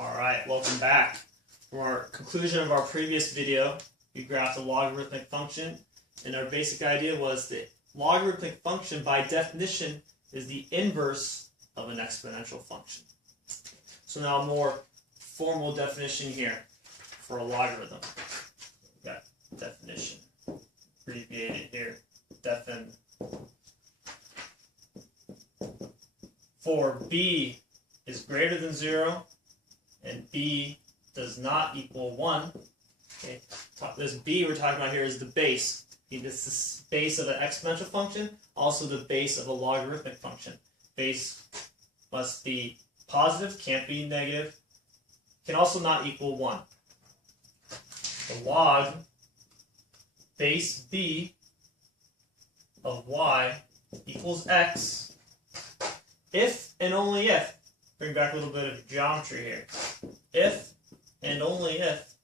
Alright, welcome back. For our conclusion of our previous video, we graphed a logarithmic function, and our basic idea was that logarithmic function, by definition, is the inverse of an exponential function. So now a more formal definition here for a logarithm. We've got definition, abbreviated here, defin. For b is greater than 0, and b does not equal 1. Okay. This b we're talking about here is the base. This is the base of an exponential function, also the base of a logarithmic function. Base must be positive, can't be negative, can also not equal 1. The log base b of y equals x if and only if, bring back a little bit of geometry here, if and only if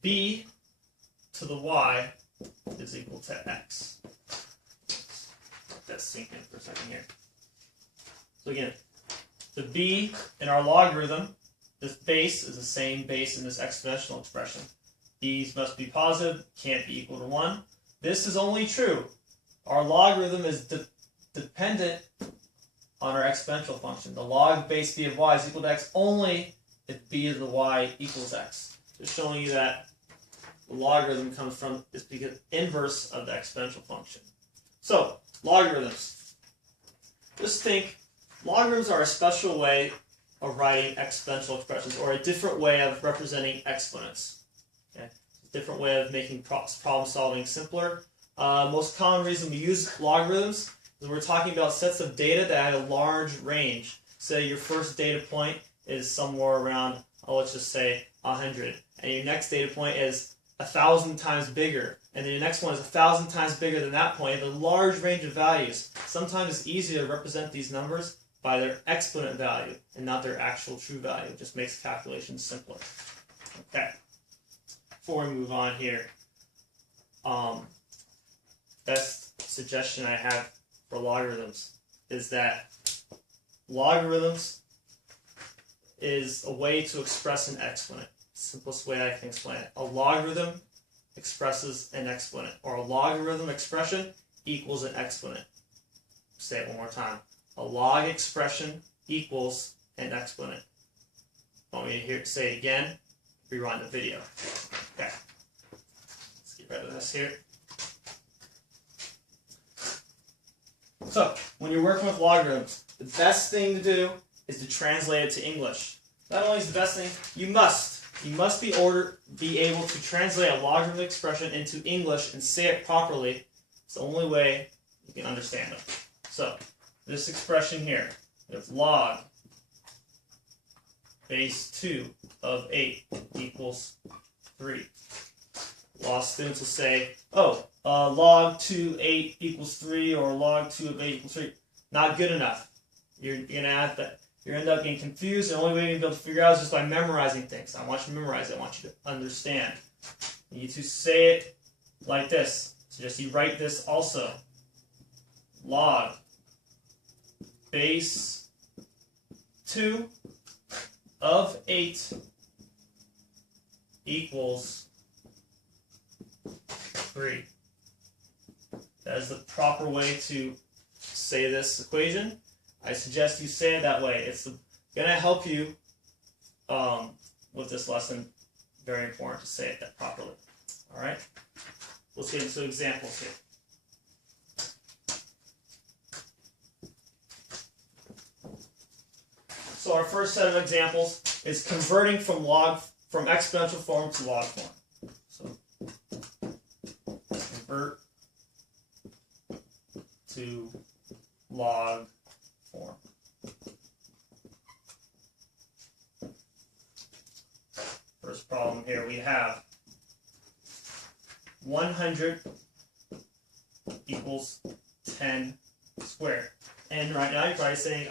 b to the y is equal to x. Let that sink in for a second here. So again, the b in our logarithm, this base is the same base in this exponential expression. B's must be positive, can't be equal to 1. This is only true. Our logarithm is dependent on our exponential function. The log base b of y is equal to x only if b to the y equals x. Just showing you that the logarithm comes from is because inverse of the exponential function. So, logarithms. Just think, logarithms are a special way of writing exponential expressions, or a different way of representing exponents. Okay? A different way of making problem solving simpler. Most common reason we use logarithms is we're talking about sets of data that have a large range. Say your first data point is somewhere around, let's just say 100, and your next data point is 1,000 times bigger, and then your next one is 1,000 times bigger than that point. You have a large range of values. Sometimes it's easier to represent these numbers by their exponent value and not their actual true value. It just makes calculations simpler. Okay. Before we move on here, best suggestion I have for logarithms is that logarithms is a way to express an exponent. Simplest way I can explain it. A logarithm expresses an exponent, or a logarithm expression equals an exponent. Say it one more time. A log expression equals an exponent. Want me to say it again? Rewind the video. Okay. Let's get rid of this here. So, when you're working with logarithms, the best thing to do is to translate it to English. Not only is the best thing, you must be able to translate a logarithmic expression into English and say it properly. It's the only way you can understand it. So, this expression here is log base 2 of 8 equals 3. Law students will say, log 2 8 equals 3, or log 2 of 8 equals 3. Not good enough. You're going to have that. You end up getting confused. The only way you're going to be able to figure out is just by memorizing things. I want you to memorize it. I want you to understand. You need to say it like this. So just you write this also. Log base 2 of 8 equals 3. That is the proper way to say this equation. I suggest you say it that way. It's going to help you with this lesson. Very important to say it that properly. All right? Let's get into examples here. So our first set of examples is converting from exponential form to log form. So convert to log form. First problem here we have 100 equals 10 squared. And right now you're probably saying,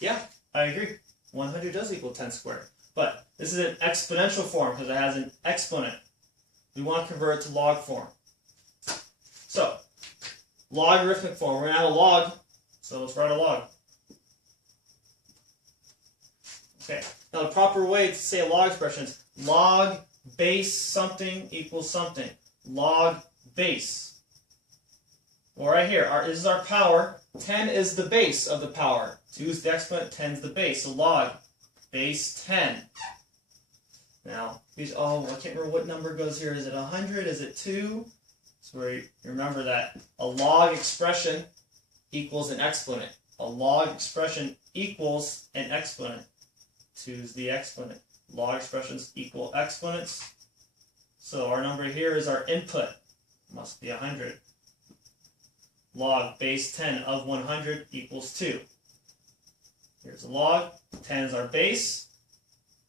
yeah, I agree. 100 does equal 10 squared. But this is an exponential form because it has an exponent. We want to convert it to log form. So, logarithmic form, we're going to have a log, So let's write a log. Okay, now the proper way to say a log expression is log base something equals something. Log base. Well, right here, this is our power. 10 is the base of the power. 2 is the exponent, 10 is the base. So log base 10. Now, I can't remember what number goes here. Is it 100? Is it 2? So where you remember that a log expression equals an exponent. A log expression equals an exponent. 2 is the exponent. Log expressions equal exponents. So our number here is our input. Must be 100. Log base 10 of 100 equals 2. Here's a log. 10 is our base.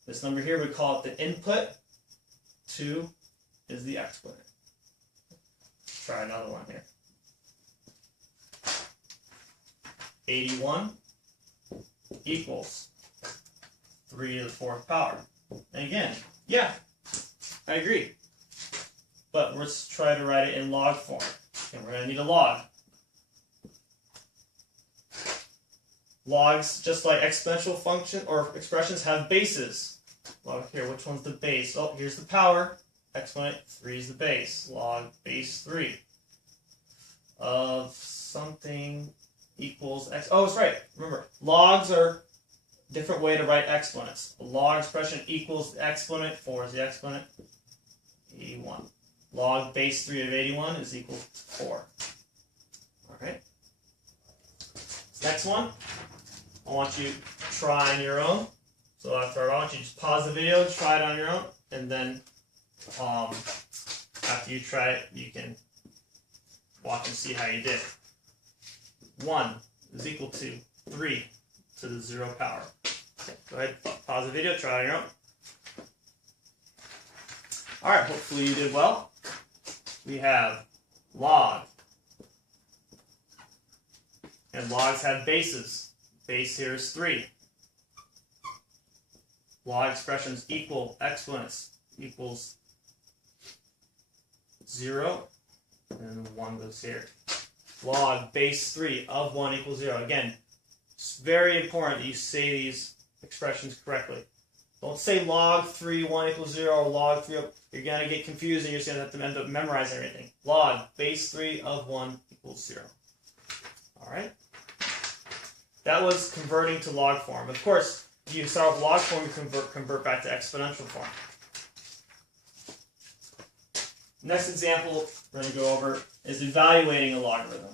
This number here, we call it the input. 2 is the exponent. Let's try another one here. 81 equals 3 to the 4th power. And again, yeah, I agree. But let's try to write it in log form. And we're going to need a log. Logs, just like exponential function or expressions, have bases. Log here, which one's the base? Oh, here's the power. Exponent, 3 is the base. Log base 3 of something equals x. Oh, that's right. Remember, logs are a different way to write exponents. A log expression equals the exponent. 4 is the exponent. 81. Log base 3 of 81 is equal to 4. All right. This next one, I want you to try on your own. So after I want you to just pause the video, try it on your own, and then after you try it, you can watch and see how you did. 1 is equal to 3 to the 0 power. Okay, go ahead, pause the video, try it on your own. All right, hopefully you did well. We have log, and logs have bases. Base here is 3. Log expressions equal exponents equals 0, and 1 goes here. Log base 3 of 1 equals 0. Again, it's very important that you say these expressions correctly. Don't say log 3, 1 equals 0, or log 3, you're going to get confused and you're just going to have to end up memorizing everything. Log base 3 of 1 equals 0. Alright? That was converting to log form. Of course, if you start with log form, you convert back to exponential form. Next example we're going to go over is evaluating a logarithm.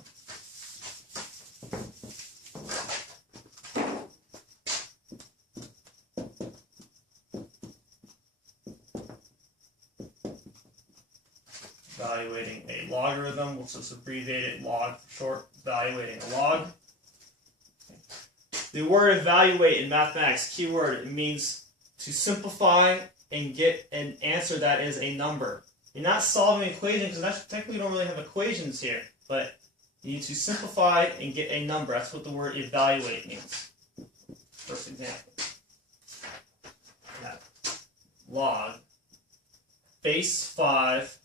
Evaluating a logarithm, we'll just abbreviate it log for short, evaluating a log. The word evaluate in mathematics, key word, it means to simplify and get an answer that is a number. You're not solving an equation because technically we don't really have equations here, but you need to simplify and get a number. That's what the word evaluate means. First example. Log base 5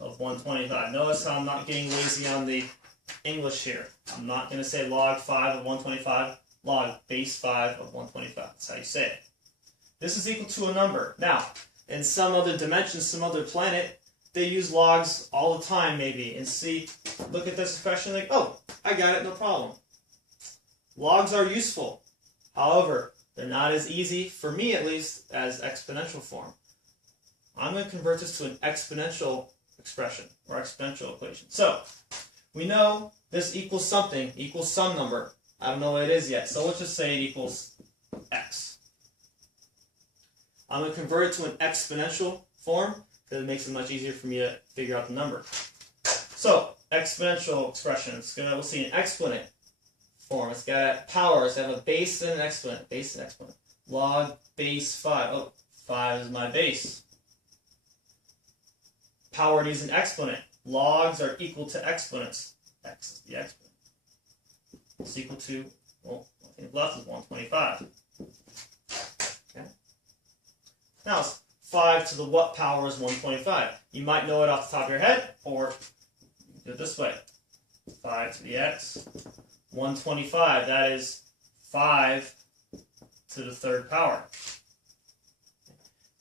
of 125. Notice how I'm not getting lazy on the English here. I'm not going to say log 5 of 125. Log base 5 of 125. That's how you say it. This is equal to a number. Now, in some other dimension, some other planet, they use logs all the time maybe. And see, look at this expression like, oh, I got it, no problem. Logs are useful. However, they're not as easy, for me at least, as exponential form. I'm going to convert this to an exponential expression or exponential equation. So, we know this equals something, equals some number. I don't know what it is yet, so let's just say it equals x. I'm going to convert it to an exponential form because it makes it much easier for me to figure out the number. So, exponential expression, we'll see an exponent form. It's got power, it's got a base and an exponent. Base and exponent. Log base 5. Oh, 5 is my base. Power needs an exponent. Logs are equal to exponents. X is the exponent. It's equal to, well, I think left is 125. Okay. Now, 5 to the what power is 125? You might know it off the top of your head, or you can do it this way. 5 to the x, 125. That is 5 to the third power.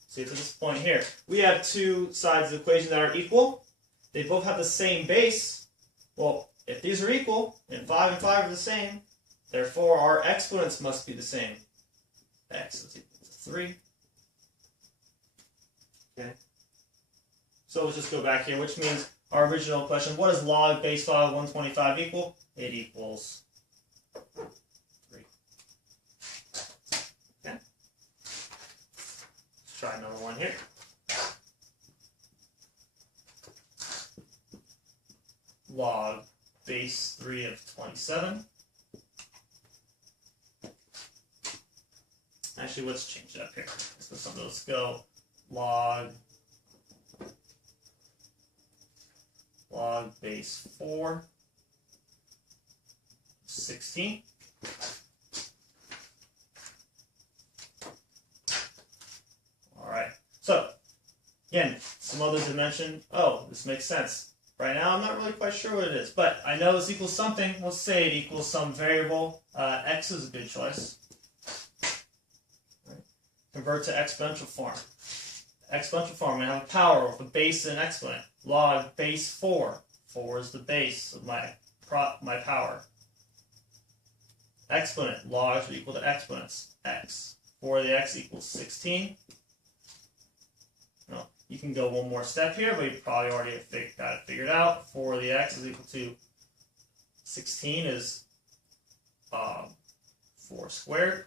See, to this point here, we have two sides of the equation that are equal. They both have the same base. Well, if these are equal, and 5 are the same, therefore our exponents must be the same. X is equal to 3. Okay. So let's just go back here, which means our original question, what does log base 5 of 125 equal? It equals 3. Okay. Let's try another one here. Log base 3 of 27. Actually, let's change it up here. Let's put some of those. Go log base 4 16. All right. So again, some others have mentioned, oh, this makes sense. Right now, I'm not really quite sure what it is, but I know this equals something. Let's say it equals some variable. X is a good choice. Right. Convert to exponential form. Exponential form, I'm going to have a power with a base and an exponent. Log base 4. 4 is the base of my power. Exponent. Logs are equal to exponents. X. 4 to the x equals 16. No, you can go one more step here, but you probably already got it figured out. 4 to the x is equal to 16 is 4 squared.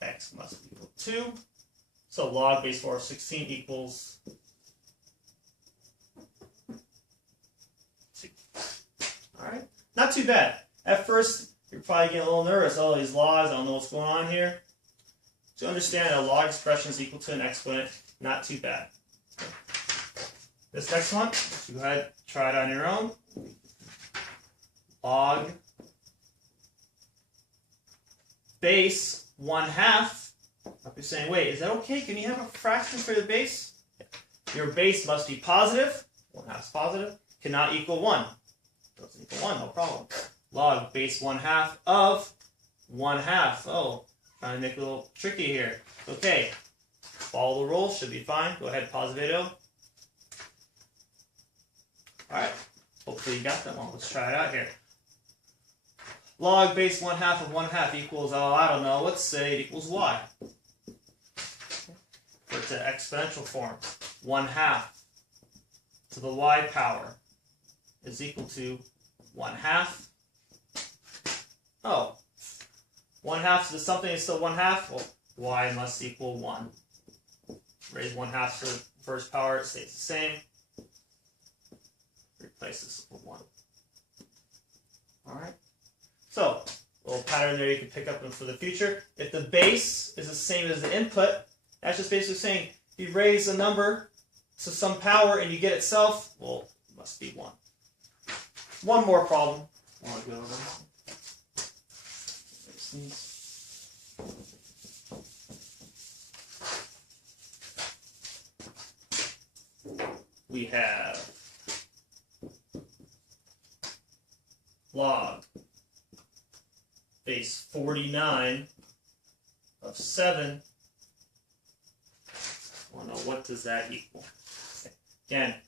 X must equal 2. So log base 4 of 16 equals 2. All right, not too bad. At first, you're probably getting a little nervous. Oh, these logs, I don't know what's going on here. To understand that a log expression is equal to an exponent, not too bad. Okay. This next one, go ahead, try it on your own. Log base 1/2. You're saying, wait, is that okay? Can you have a fraction for the base? Your base must be positive. 1/2 is positive. Cannot equal 1. Doesn't equal 1, no problem. Log base 1/2 of 1/2. Oh, trying to make it a little tricky here. Okay, follow the rules, should be fine. Go ahead, pause the video. Alright, hopefully you got that one. Let's try it out here. Log base 1/2 of 1/2 equals, oh, I don't know, let's say it equals y. Put it to exponential form. 1/2 to the y power is equal to 1/2. Oh, 1/2 to something is still 1/2. Well, y must equal 1. Raise 1/2 to the first power, it stays the same. Replace this with 1. Alright. So, a little pattern there you can pick up for the future. If the base is the same as the input, that's just basically saying if you raise a number to some power and you get itself, well, it must be 1. One more problem. I want to go over. We have log base 49 of 7. I want to know, what does that equal? Again,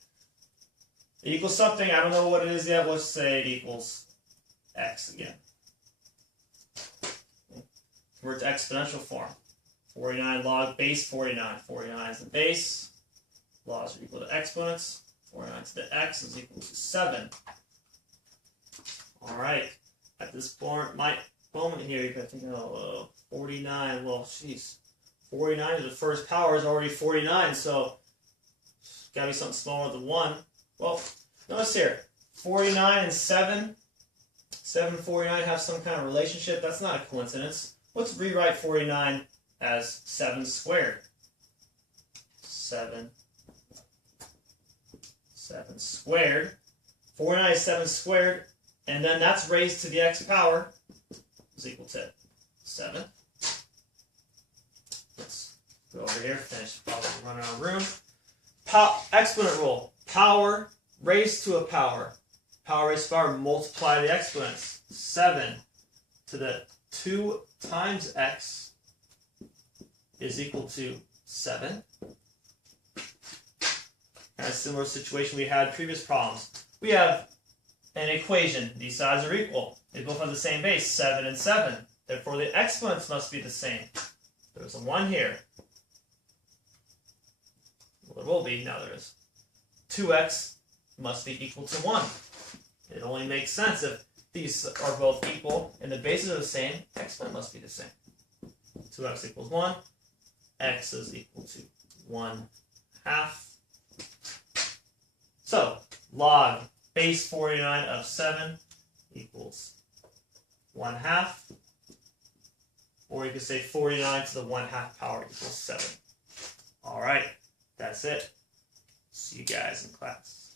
it equals something. I don't know what it is yet. Let's say it equals x again. Convert to exponential form. 49 log base 49. 49 is the base. Logs are equal to exponents. 49 to the x is equal to 7. All right. At this moment here, you can think, oh, 49. Well, jeez. 49 to the first power is already 49, so it's got to be something smaller than 1. Well, notice here, 49 and 7 and 49 have some kind of relationship. That's not a coincidence. Let's rewrite 49 as 7 squared. 7 squared. 49 is 7 squared, and then that's raised to the x power is equal to 7. Let's go over here, finish probably running out of room. Exponent rule. Power raised to a power. power raised to power, multiply the exponents. 7 to the 2 times x is equal to 7. And a similar situation we had in previous problems. We have an equation. These sides are equal. They both have the same base, 7 and 7. Therefore, the exponents must be the same. There's a 1 here. Well, there will be. Now there is. 2x must be equal to 1. It only makes sense if these are both equal and the bases are the same, exponent must be the same. 2x equals 1. X is equal to 1/2. So, log base 49 of 7 equals 1/2. Or you could say 49 to the 1/2 power equals 7. Alright, that's it. See you guys in class.